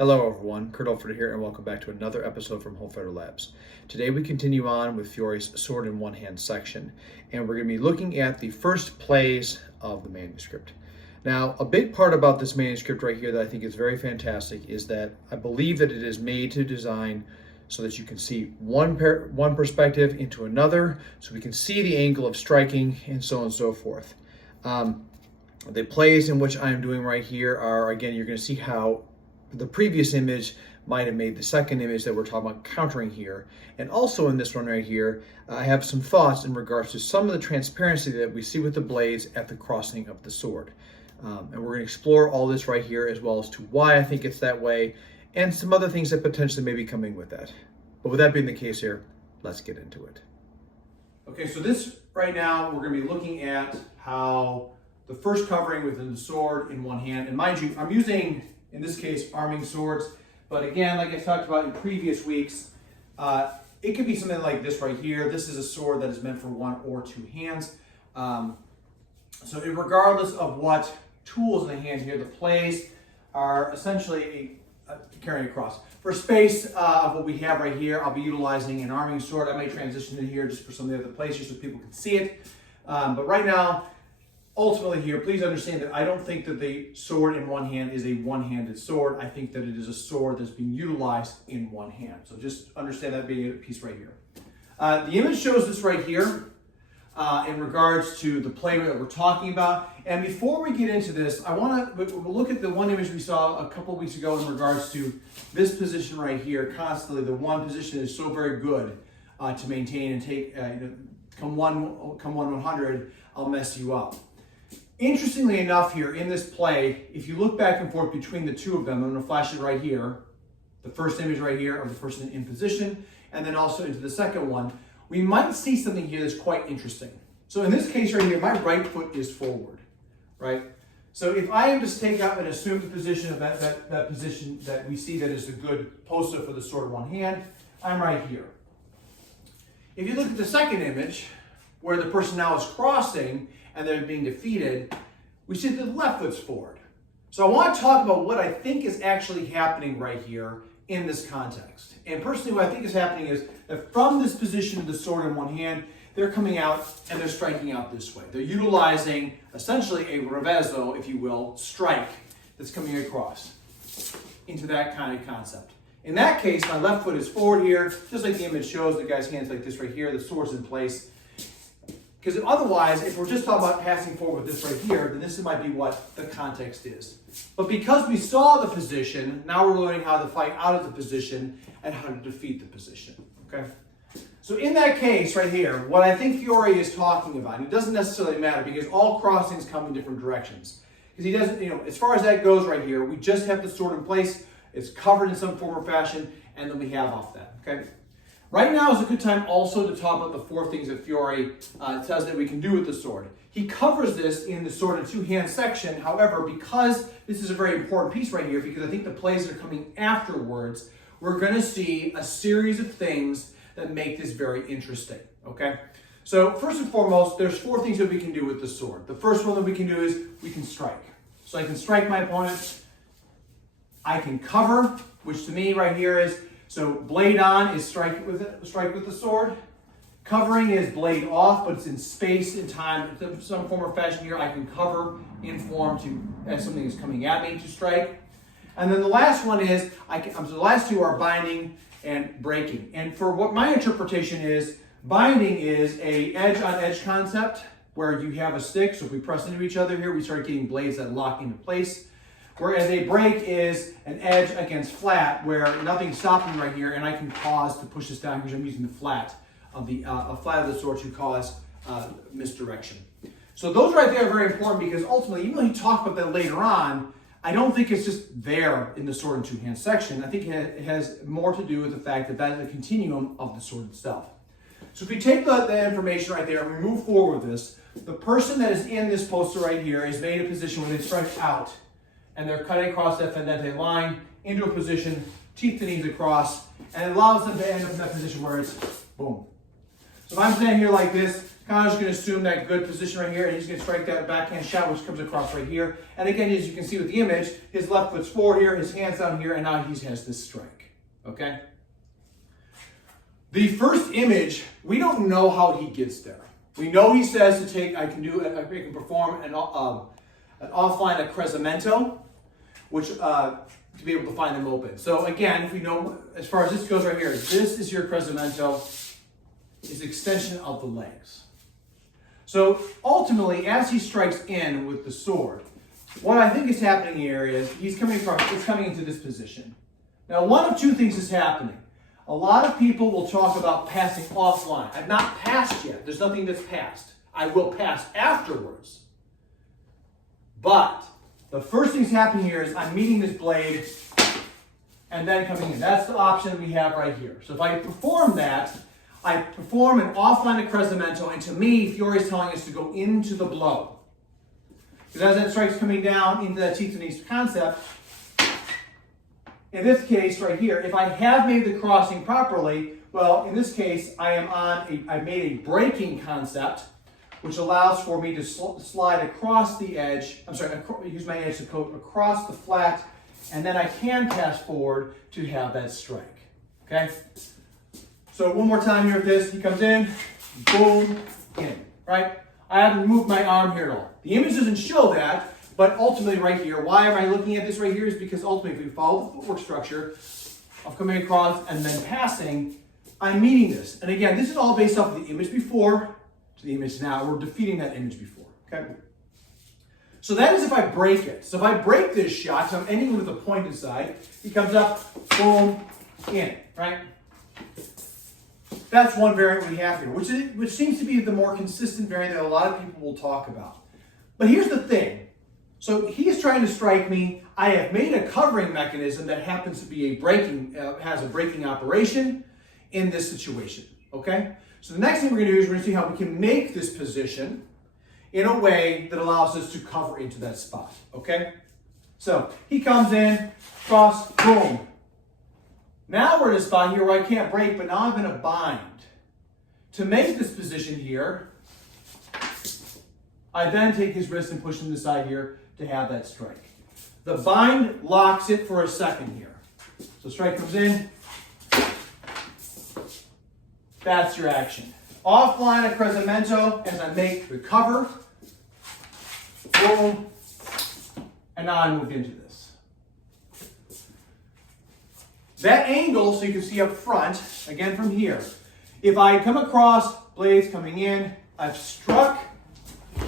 Hello everyone, Kurt Olford here and welcome back to another episode from Home Fighter Labs. Today we continue on with Fiore's sword in one hand section, and we're going to be looking at the first plays of the manuscript. Now, a big part about this manuscript right here that I think is very fantastic is that I believe that it is made to design so that you can see one perspective into another, so we can see the angle of striking and so on and so forth. The plays in which I am doing right here are, again, you're going to see how the previous image might have made the second image that we're talking about countering here. And also in this one right here, I have some thoughts in regards to some of the transparency that we see with the blades at the crossing of the sword. And we're going to explore all this right here, as well as to why I think it's that way, and some other things that potentially may be coming with that. But with that being the case here, let's get into it. Okay, so this right now, we're going to be looking at how the first covering within the sword in one hand, and mind you, I'm using, in this case, arming swords, but again, like I talked about in previous weeks, it could be something like this right here. This is a sword that is meant for one or two hands. So regardless of what tools in the hand here, the plays are essentially carrying across. For space of what we have right here, I'll be utilizing an arming sword. I may transition in here just for some of the other places so people can see it. But right now, ultimately here, please understand that I don't think that the sword in one hand is a one-handed sword. I think that it is a sword that's being utilized in one hand. So just understand that being a piece right here. The image shows this right here in regards to the play that we're talking about. And before we get into this, I want to look at the one image we saw a couple of weeks ago in regards to this position right here. Constantly, the one position is so very good to maintain and take. Come 100, I'll mess you up. Interestingly enough here in this play, if you look back and forth between the two of them, I'm going to flash it right here, the first image right here of the person in position, and then also into the second one, we might see something here that's quite interesting. So in this case right here, my right foot is forward, right? So if I am to take out and assume the position of that position that we see that is a good posta for the sword in one hand, I'm right here. If you look at the second image, where the person now is crossing and they're being defeated, we see that the left foot's forward. So I want to talk about what I think is actually happening right here in this context. And personally, what I think is happening is that from this position of the sword in one hand, they're coming out and they're striking out this way. They're utilizing essentially a revezzo, if you will, strike that's coming across into that kind of concept. In that case, my left foot is forward here, just like the image shows, the guy's hand's like this right here, the sword's in place. Because otherwise, if we're just talking about passing forward with this right here, then this might be what the context is. But because we saw the position, now we're learning how to fight out of the position and how to defeat the position, okay? So in that case right here, what I think Fiore is talking about, and it doesn't necessarily matter because all crossings come in different directions. Because he doesn't, as far as that goes right here, we just have the sword in place, it's covered in some form or fashion, and then we have off that, okay? Right now is a good time also to talk about the four things that Fiore says that we can do with the sword. He covers this in the sword in two-hand section. However, because this is a very important piece right here, because I think the plays that are coming afterwards, we're going to see a series of things that make this very interesting, okay? So first and foremost, there's four things that we can do with the sword. The first one that we can do is we can strike. So I can strike my opponent. I can cover, which to me right here is, so blade on is strike with the sword. Covering is blade off, but it's in space and time, some form or fashion here. I can cover in form as something is coming at me to strike. And then the last one is, so the last two are binding and breaking. And for what my interpretation is, binding is a edge-on-edge concept where you have a stick. So if we press into each other here, we start getting blades that lock into place. Whereas a break is an edge against flat, where nothing's stopping right here, and I can pause to push this down because I'm using the flat of the sword to cause misdirection. So those right there are very important because ultimately, even though he talked about that later on, I don't think it's just there in the sword in two-hand section. I think it has more to do with the fact that that is a continuum of the sword itself. So if we take the information right there and we move forward with this, the person that is in this poster right here is made in a position where they stretch out and they're cutting across that fendente line into a position, teeth to knees across, and it allows them to end up in that position where it's boom. So if I'm standing here like this, Kind of just going to assume that good position right here, and he's going to strike that backhand shot, which comes across right here. And again, as you can see with the image, his left foot's forward here, his hand's down here, and now he has this strike. Okay? The first image, we don't know how he gets there. We know he says to take, I can perform an offline accrescimento, which to be able to find them open. So again, if we know, as far as this goes right here, this is your accrescimento, is extension of the legs. So ultimately, as he strikes in with the sword, what I think is happening here is he's coming into this position. Now, one of two things is happening. A lot of people will talk about passing offline. I've not passed yet. There's nothing that's passed. I will pass afterwards. But the first thing's happening here is I'm meeting this blade and then coming in. That's the option we have right here. So if I perform that, I perform an offline accrescimento, and to me, Fiore is telling us to go into the blow. Because as that strike's coming down into that teeth and knees concept, in this case right here, if I have made the crossing properly, well, in this case, I've made a breaking concept, which allows for me to slide across the edge, use my edge to coat across the flat, and then I can pass forward to have that strike, okay? So one more time here with this, he comes in, boom, in, right? I haven't moved my arm here at all. The image doesn't show that, but ultimately right here, why am I looking at this right here is because ultimately if we follow the footwork structure of coming across and then passing, I'm meeting this. And again, this is all based off of the image before to the image now. We're defeating that image before, okay? So that is if I break it. So if I break this shot, so I'm ending with a point inside, he comes up, boom, in, right? That's one variant we have here, which seems to be the more consistent variant that a lot of people will talk about. But here's the thing. So he's trying to strike me. I have made a covering mechanism that happens to be has a breaking operation in this situation, okay? So the next thing we're gonna do is we're gonna see how we can make this position in a way that allows us to cover into that spot, okay? So he comes in, cross, boom. Now we're in a spot here where I can't break, but now I'm in a bind. To make this position here, I then take his wrist and push him to the side here to have that strike. The bind locks it for a second here. So strike comes in. That's your action. Offline accrescimento as I make the cover. Boom. And now I moved into this. That angle, so you can see up front, again from here. If I come across blades coming in, I've struck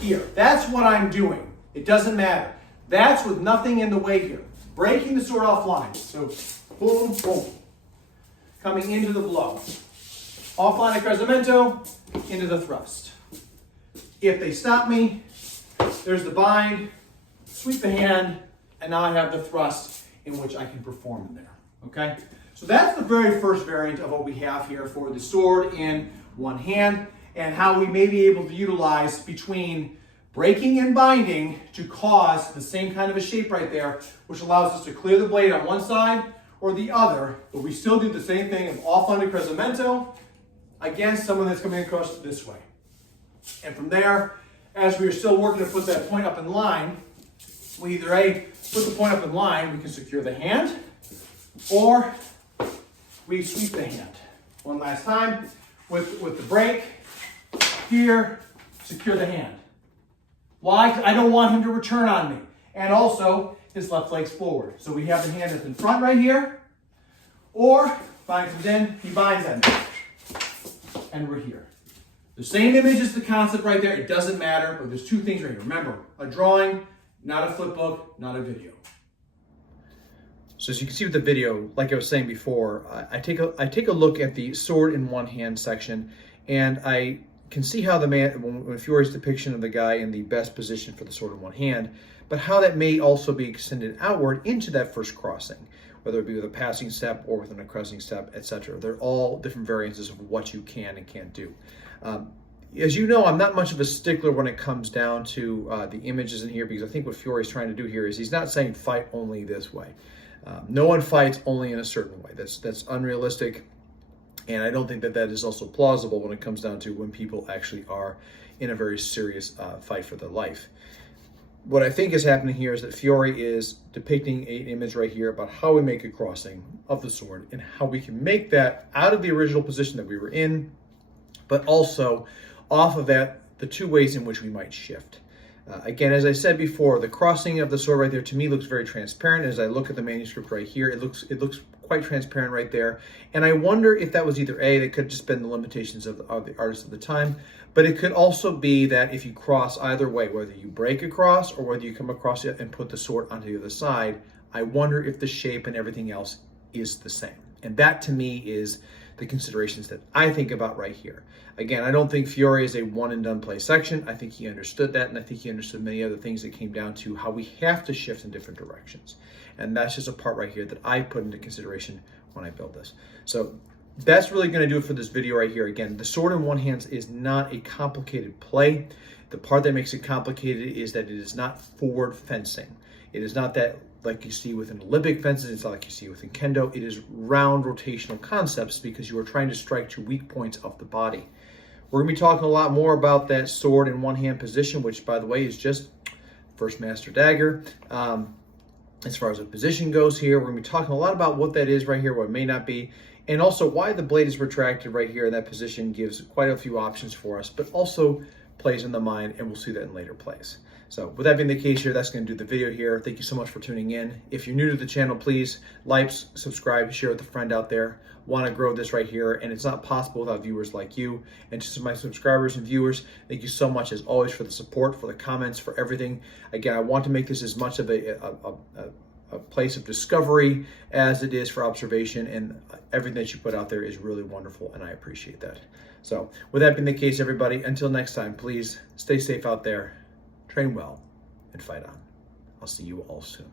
here. That's what I'm doing. It doesn't matter. That's with nothing in the way here. Breaking the sword offline. So boom, boom. Coming into the blow. Offline accrescimento, into the thrust. If they stop me, there's the bind, sweep the hand, and now I have the thrust in which I can perform in there. Okay, so that's the very first variant of what we have here for the sword in one hand, and how we may be able to utilize between breaking and binding to cause the same kind of a shape right there, which allows us to clear the blade on one side or the other, but we still do the same thing of offline accrescimento against someone that's coming across this way. And from there, as we are still working to put that point up in line, we either put the point up in line, we can secure the hand, or we sweep the hand. One last time with the break here, secure the hand. Why? I don't want him to return on me. And also his left leg's forward. So we have the hand that's in front right here, or bind comes in, he binds them, and we're here. The same image is the concept right there. It doesn't matter, but there's two things right here. Remember, a drawing, not a flip book, not a video. So as you can see with the video, like I was saying before, I take a look at the sword in one hand section, and I can see how the man, when Fiore's depiction of the guy in the best position for the sword in one hand, but how that may also be extended outward into that first crossing, whether it be with a passing step or with an accrescing step, etc. They're all different variances of what you can and can't do. As you know, I'm not much of a stickler when it comes down to the images in here, because I think what Fiore is trying to do here is he's not saying fight only this way. No one fights only in a certain way. That's unrealistic. And I don't think that that is also plausible when it comes down to when people actually are in a very serious fight for their life. What I think is happening here is that Fiore is depicting an image right here about how we make a crossing of the sword and how we can make that out of the original position that we were in, but also off of that, the two ways in which we might shift. Again, as I said before, the crossing of the sword right there to me looks very transparent. As I look at the manuscript right here, it looks quite transparent right there. And I wonder if that was either A, that could have just been the limitations of the artist at the time, but it could also be that if you cross either way, whether you break across or whether you come across it and put the sword onto the other side, I wonder if the shape and everything else is the same. And that to me is the considerations that I think about right here. Again, I don't think Fiore is a one and done play section. I think he understood that, and I think he understood many other things that came down to how we have to shift in different directions. And that's just a part right here that I put into consideration when I build this. So that's really going to do it for this video right here. Again, the sword in one hand is not a complicated play. The part that makes it complicated is that it is not forward fencing. It is not that like you see within Olympic fences. It's not like you see within Kendo. It is round rotational concepts because you are trying to strike to weak points of the body. We're going to be talking a lot more about that sword in one hand position, which by the way is just first master dagger. As far as the position goes here, we're going to be talking a lot about what that is right here, what it may not be, and also why the blade is retracted right here in that position gives quite a few options for us, but also plays in the mind, and we'll see that in later plays. So with that being the case here, that's going to do the video here. Thank you so much for tuning in. If you're new to the channel, please like, subscribe, share with a friend out there. Want to grow this right here, and it's not possible without viewers like you. And to my subscribers and viewers, thank you so much as always for the support, for the comments, for everything. Again, I want to make this as much of a place of discovery as it is for observation, and everything that you put out there is really wonderful, and I appreciate that. So with that being the case, everybody, until next time, please stay safe out there, train well, and fight on. I'll see you all soon.